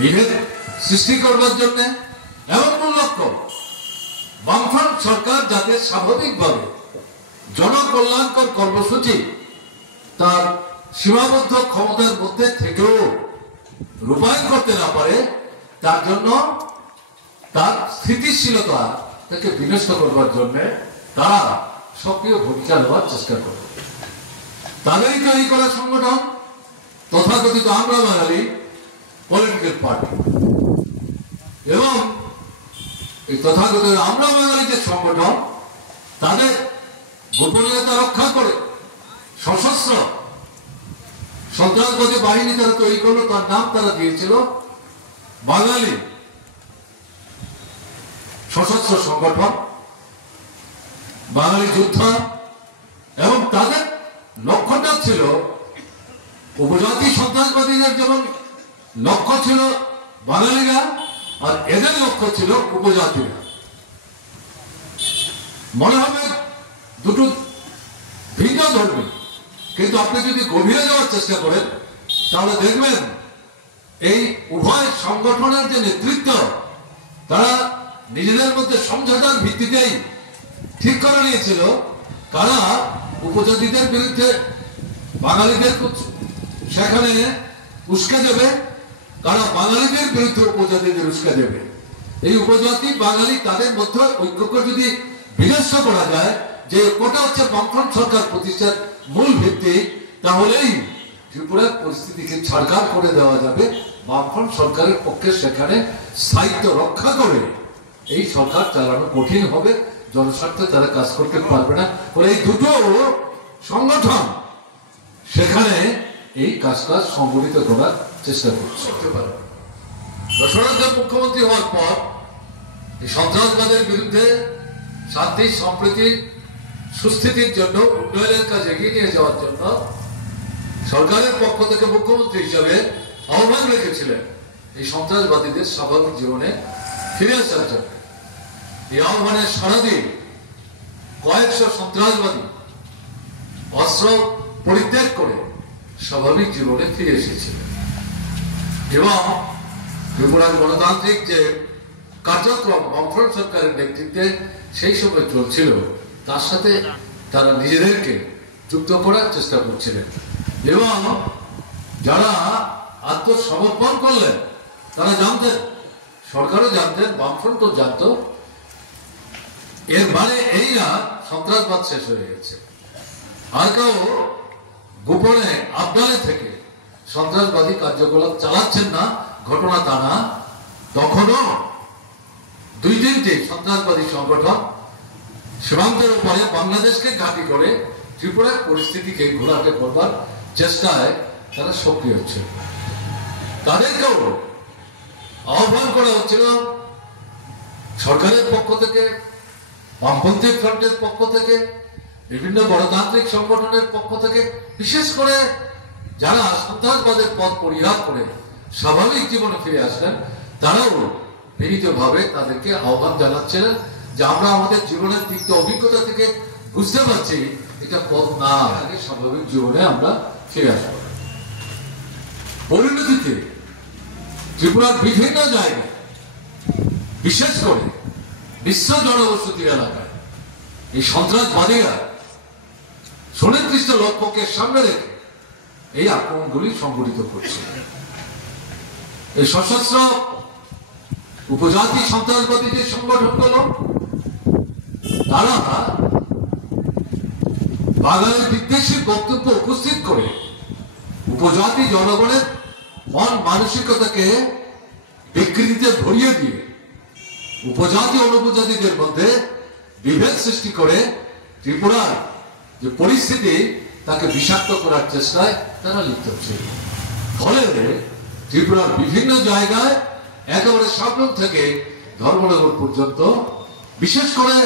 বিভেদ সৃষ্টি করবার জন্য এমন কোন লক্ষ্য বামফ্রন্ট সরকার যাতে স্বাভাবিকভাবে জনকল্যাণকর কর্মসূচি তার সীমাবদ্ধ ক্ষমতার মধ্যে থেকেও রূপায়ণ করতে না পারে, তার জন্য তার স্থিতিশীলতা থেকে বিনষ্ট করবার জন্য তারা সক্রিয় ভূমিকা নেওয়ার চেষ্টা করে। তাদেরই তৈরি করা সংগঠন তথাকথিত আমরা বাঙালি পলিটিক্যাল পার্টি, এবং এই তথাকথিত আমরা বাঙালি যে সংগঠন তাদের গোপনীয়তা রক্ষা করে সশস্ত্র সন্ত্রাসবাদী বাহিনী তারা তৈরি করলো, তার নাম তারা দিয়েছিল বাঙালি সশস্ত্র সংগঠন, বাঙালি যোদ্ধা। এবং তাদের লক্ষ্যটা ছিল উপজাতি সন্ত্রাসবাদীদের যেমন লক্ষ্য ছিল বাঙালিরা, আর এদের লক্ষ্য ছিল উপজাতিরা। মনে হবে দুটো ভিন্ন ধর্মী, কিন্তু আপনি যদি গভীরে যাওয়ার চেষ্টা করেন তাহলে দেখবেন এই উভয় সংগঠনের যে নেতৃত্ব তারা নিজেদের মধ্যে সমঝোতার ভিত্তিতেই ঠিক করে নিয়েছিল কারা উপজাতিদের বিরুদ্ধে বাঙালিদের সেখানে উস্কে দেবে, কারা বাঙালিদের বিরুদ্ধে উপজাতিদের উস্কে দেবে। এই উপজাতি বাঙালি তাদের মধ্যে ঐক্যকে যদি বিনষ্ট করা যায়, যে কোটা হচ্ছে বামফ্রন্ট সরকার প্রতিষ্ঠার মূল ভিত্তি, তাহলেই ত্রিপুরার পরিস্থিতিকে ছাড়খাড় করে দেওয়া যাবে। বামফ্রন্ট সরকারের পক্ষে সেখানে স্থায়িত্ব রক্ষা করে এই সরকার চালানো কঠিন হবে, জনস্বার্থে তারা কাজ করতে পারবে না। এই দুটো সংগঠন সেখানে এই কাজটা সংগঠিত করার চেষ্টা করছে। দশরথদেব মুখ্যমন্ত্রী হওয়ার পর এই সন্ত্রাসবাদের বিরুদ্ধে শান্তি সম্প্রীতি সুস্থিতির জন্য উন্নয়নের কাজ এগিয়ে নিয়ে যাওয়ার জন্য সরকারের পক্ষ থেকে মুখ্যমন্ত্রী হিসাবে আহ্বান রেখেছিলেন এই সন্ত্রাসবাদীদের স্বাভাবিক জীবনে ফিরে আসার জন্য। এই আহ্বানের সাড়া দিয়ে কয়েকশো সন্ত্রাসবাদী অস্ত্র পরিত্যাগ করে স্বাভাবিক জীবনে ফিরে এসেছিলেন, এবং ত্রিপুরার গণতান্ত্রিক যে কার্যক্রম বামফ্রন্ট সরকারের নেতৃত্বে সেই সময় চলছিল তার সাথে তারা নিজেদেরকে যুক্ত করার চেষ্টা করছিলেন। এবং যারা আত্মসমর্পণ করলেন তারা জানতেন, সরকারও জানতেন, বামফ্রন্টও জানত, এর মানে এই না সন্ত্রাসবাদ শেষ হয়ে গেছে। আর কেউ গোপনে আবদালে থেকে সন্ত্রাসবাদী কার্যকলাপ চালাচ্ছেন না, ঘটনা তা না। তখনও দুই তিনটি সন্ত্রাসবাদী সংগঠন সীমান্তের উপরে বাংলাদেশকে ঘাঁটি করে ত্রিপুরার পরিস্থিতিকে ঘোলাটে করবার চেষ্টায় তারা সক্রিয় হচ্ছে। তাদেরকেও আহ্বান করা হচ্ছিল সরকারের পক্ষ থেকে, বামপন্থী ফ্রন্টের পক্ষ থেকে, বিভিন্ন গণতান্ত্রিক সংগঠনের পক্ষ থেকে, বিশেষ করে যারা সন্ত্রাসবাদের পথ পরিহার করে স্বাভাবিক জীবনে ফিরে আসলেন তারাও বিনীতভাবে তাদেরকে আহ্বান জানাচ্ছিলেন যে আমরা আমাদের জীবনের তিক্ত অভিজ্ঞতা থেকে বুঝতে পারছি এটা পথ না, আগে স্বাভাবিক জীবনে আমরা ফিরে আসবো। পরিণতিতে ত্রিপুরার বিভিন্ন জায়গায় বিশেষ করে বিশ্ব জনবসতি এলাকায় এই সন্ত্রাসবাদীরা সুনির্দিষ্ট লক্ষ্যকে সামনে রেখে এই আক্রমণগুলি সংঘটিত করছে। এই সশস্ত্র উপজাতি সন্ত্রাসবাদী যে সংগঠনগুলো, তারা বাঙালির বিদ্বেষী বক্তব্য উপস্থিত করে উপজাতি জনগণের মন মানসিকতাকে বিকৃতিতে ভরিয়ে দিয়ে উপজাতি অনুপজাতিদের মধ্যে বিভেদ সৃষ্টি করে ত্রিপুরার যে পরিস্থিতি তাকে বিষাক্ত করার চেষ্টায় তারা লিপ্ত ছিল। ফলে ত্রিপুরার বিভিন্ন জায়গায় একেবারে সাবরুম থেকে ধর্মনগর পর্যন্ত, বিশেষ করে